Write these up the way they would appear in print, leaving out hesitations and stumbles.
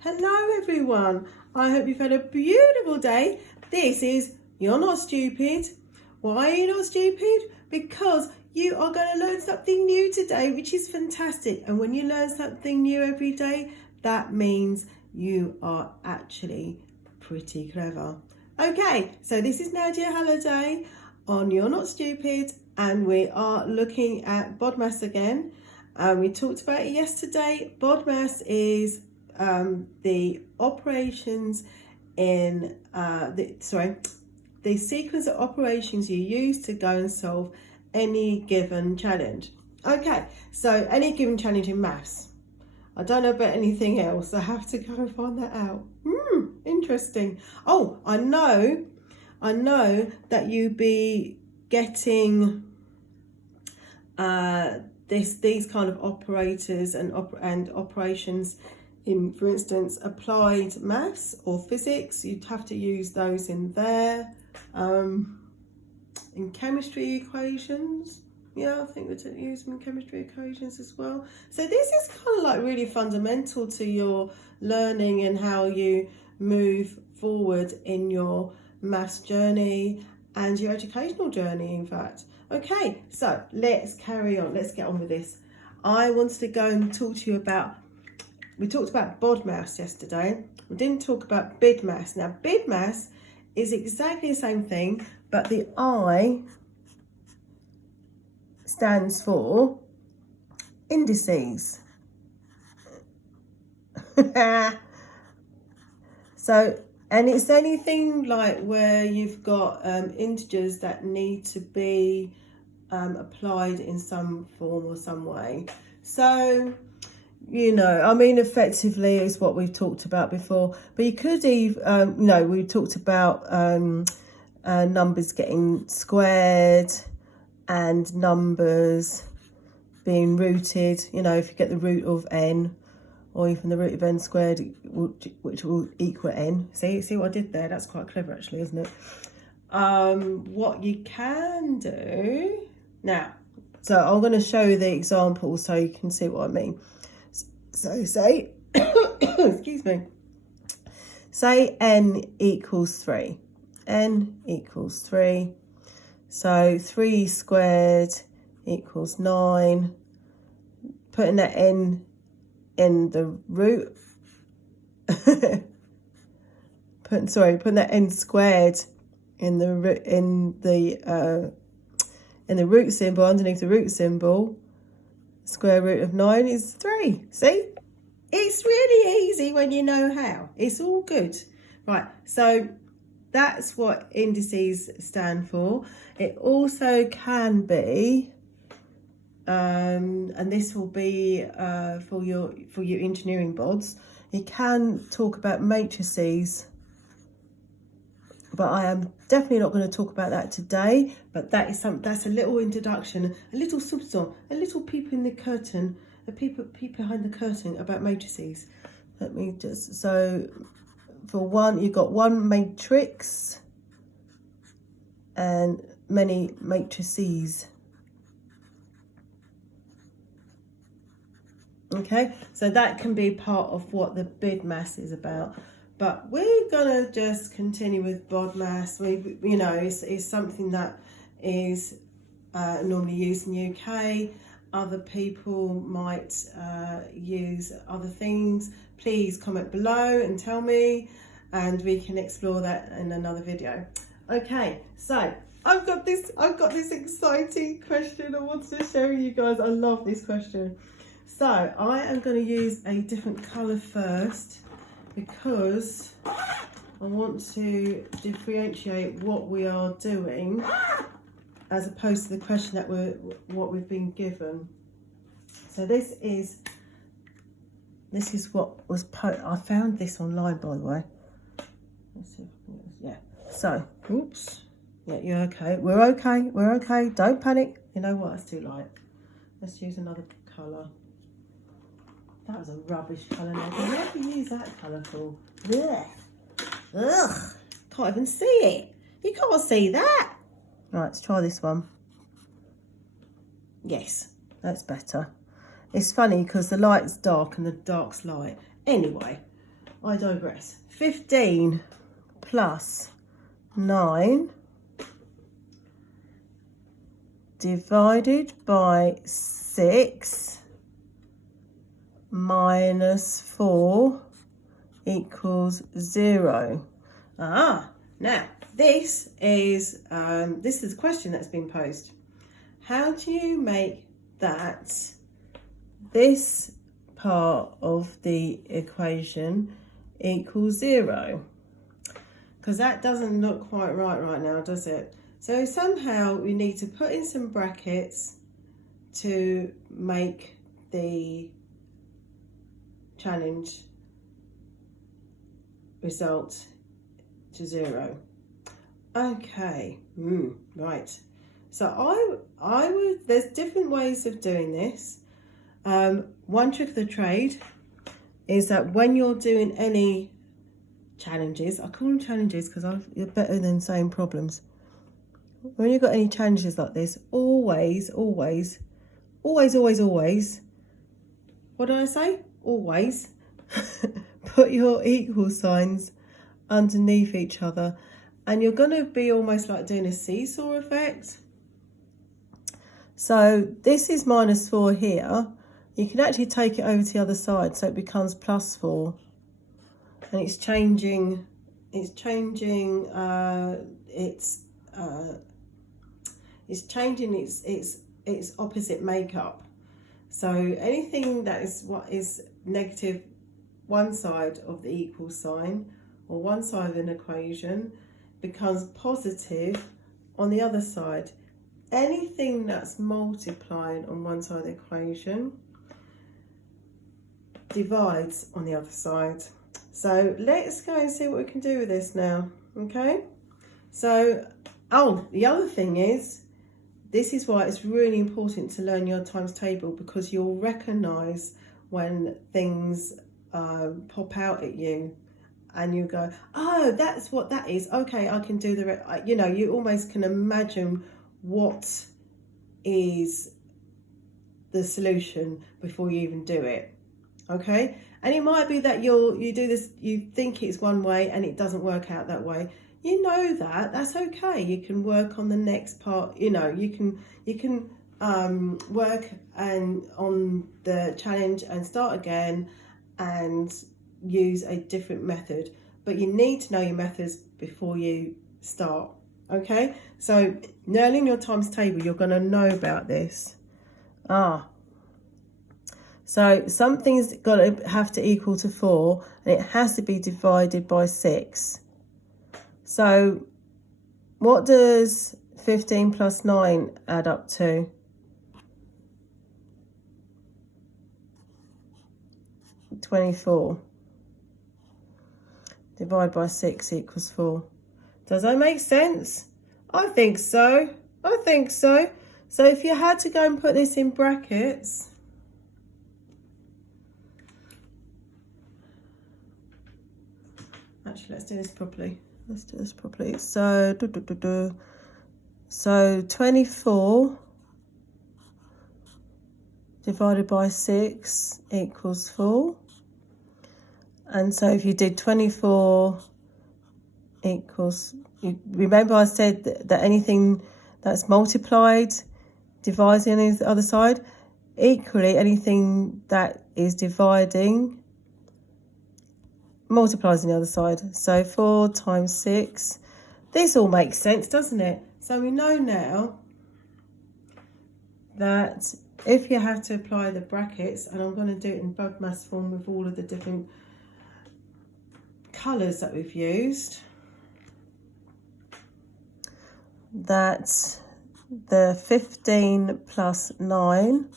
Hello everyone, I hope you've had a beautiful day. This is You're Not Stupid. Why are you not stupid? Because you are going to learn something new today, which is fantastic. And when you learn something new every day, that means you are actually pretty clever. Okay, so this is Nadia Halliday on You're Not Stupid, and we are looking at BODMAS again. We talked about it yesterday. BODMAS is the operations in the sequence of operations you use to go and solve any given challenge. Okay, so any given challenge in maths. I don't know about anything else. I have to go and find that out. Interesting. Oh, I know that you be getting these kind of operators and operations in, for instance, applied maths or physics. You'd have to use those in there. In chemistry equations, yeah, I think we'd use them in chemistry equations as well. So this is kind of like really fundamental to your learning and how you move forward in your maths journey and your educational journey, in fact. Okay, so let's carry on. Let's get on with this. I wanted to go and talk to you about, we talked about BODMAS yesterday. We didn't talk about BIDMAS. Now, BIDMAS is exactly the same thing, but the I stands for indices. So, and it's anything like where you've got integers that need to be applied in some form or some way. So, you know, I mean, effectively is what we've talked about before, but you could even, we talked about numbers getting squared and numbers being rooted. You know, if you get the root of n, or even the root of n squared, which will equal n. See what I did there? That's quite clever actually, isn't it? What you can do now, so I'm going to show you the example so you can see what I mean. So say, excuse me, say n equals 3. N equals 3. So 3 squared equals 9. Putting that n in the root. putting that n squared in the root symbol, underneath the root symbol. Square root of 9 is 3. See? It's really easy when you know how. It's all good. Right, so that's what indices stand for. It also can be, and this will be for your engineering bods, you can talk about matrices, but I am definitely not going to talk about that today. But that is that's a little introduction, a little soupçon, a little peep in the curtain, a peep behind the curtain about matrices. Let me just, so for one, you've got one matrix and many matrices. Okay, so that can be part of what the BIDMAS is about. But we're going to just continue with BODMAS. It's something that is normally used in the UK. Other people might use other things. Please comment below and tell me, and we can explore that in another video. Okay, so I've got this exciting question I want to share with you guys. I love this question. So I am going to use a different colour first, because I want to differentiate what we are doing as opposed to the question that what we've been given. So this is what was I found this online, by the way. Let's see if yeah. So, oops. Yeah, you're okay. We're okay. We're okay. Don't panic. You know what? It's too light. Let's use another colour. That was a rubbish colour. What do you use that colour for? Ugh. Ugh. Can't even see it. You can't see that. Right, let's try this one. Yes, that's better. It's funny because the light's dark and the dark's light. Anyway, I digress. 15 plus 9 divided by 6 minus 4 equals 0. Now this is a question that's been posed. How do you make that this part of the equation equals 0? Because that doesn't look quite right now, does it? So somehow we need to put in some brackets to make the challenge result to 0. Okay, right. So I would, there's different ways of doing this. One trick of the trade is that when you're doing any challenges, I call them challenges because they're better than saying problems. When you've got any challenges like this, always, what did I say? Always put your equal signs underneath each other, and you're going to be almost like doing a seesaw effect. So this is minus 4 here. You can actually take it over to the other side, so it becomes plus 4, and it's changing its opposite makeup. So anything that is what is negative one side of the equal sign or one side of an equation becomes positive on the other side. Anything that's multiplying on one side of the equation divides on the other side. So let's go and see what we can do with this now. Okay, so the other thing is, this is why it's really important to learn your times table, because you'll recognize when things pop out at you and you go, oh, that's what that is. Okay, I can do you almost can imagine what is the solution before you even do it. Okay, and it might be that you do this, you think it's one way and it doesn't work out that way. You know that's okay. You can work on the next part. You can work on the challenge and start again and use a different method. But you need to know your methods before you start. Okay, so learning your times table, you're going to know about this. So something's got to have to equal to 4, and it has to be divided by 6. So what does 15 plus 9 add up to? 24. Divided by 6 equals 4. Does that make sense? I think so. So if you had to go and put this in brackets, actually, let's do this properly. So 24 divided by 6 equals 4. And so if you did 24 equals, remember I said that anything that's multiplied divides on the other side. Equally, anything that is dividing multiplies on the other side. So 4 times 6. This all makes sense, doesn't it? So we know now that if you have to apply the brackets, and I'm going to do it in BODMAS form with all of the different colours that we've used, that the 15 plus 9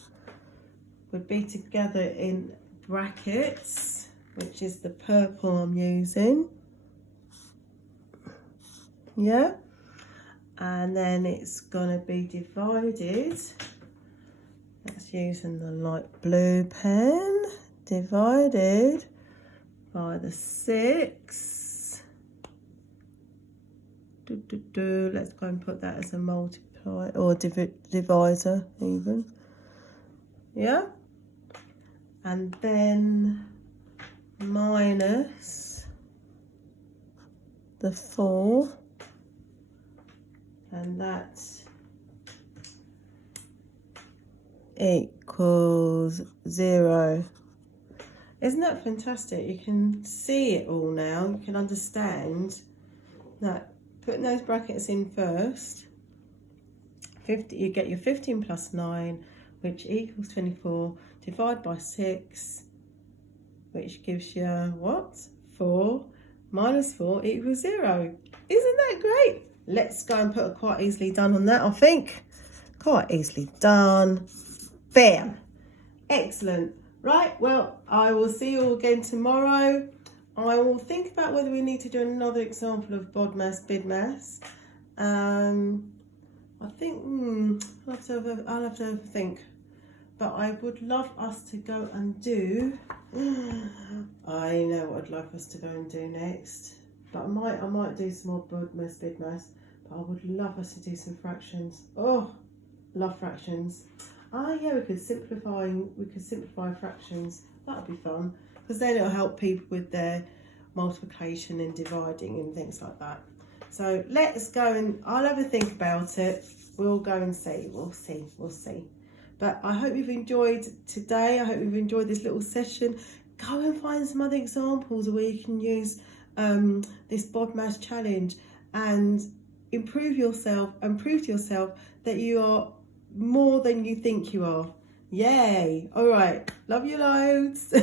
would be together in brackets, which is the purple I'm using. Yeah, and then it's going to be divided. That's using the light blue pen. Divided by the 6. Let's go and put that as a multiply or divisor even. Yeah, and then minus minus the 4, and that equals 0. Isn't that fantastic? You can see it all now. You can understand that putting those brackets in first, 50, you get your 15 plus 9, which equals 24, divide by 6, which gives you what? 4 minus 4 equals 0. Isn't that great? Let's go and put a quite easily done on that, I think. Quite easily done. Bam. Excellent. Right, well, I will see you all again tomorrow. I will think about whether we need to do another example of BODMAS, BIDMAS. I think, I'll have to have a think. But I would love us to go and do, I know what I'd like us to go and do next. But I might do some more BODMAS, BIDMAS. But I would love us to do some fractions. Oh, love fractions. Ah, yeah, we could simplify fractions. That would be fun, because then it'll help people with their multiplication and dividing and things like that. So let's go and I'll have a think about it. We'll go and see. We'll see. But I hope you've enjoyed today. I hope you've enjoyed this little session. Go and find some other examples where you can use this BODMAS challenge and improve yourself and prove to yourself that you are more than you think you are. Yay. All right. Love you loads.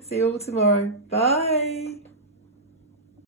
See you all tomorrow. Bye.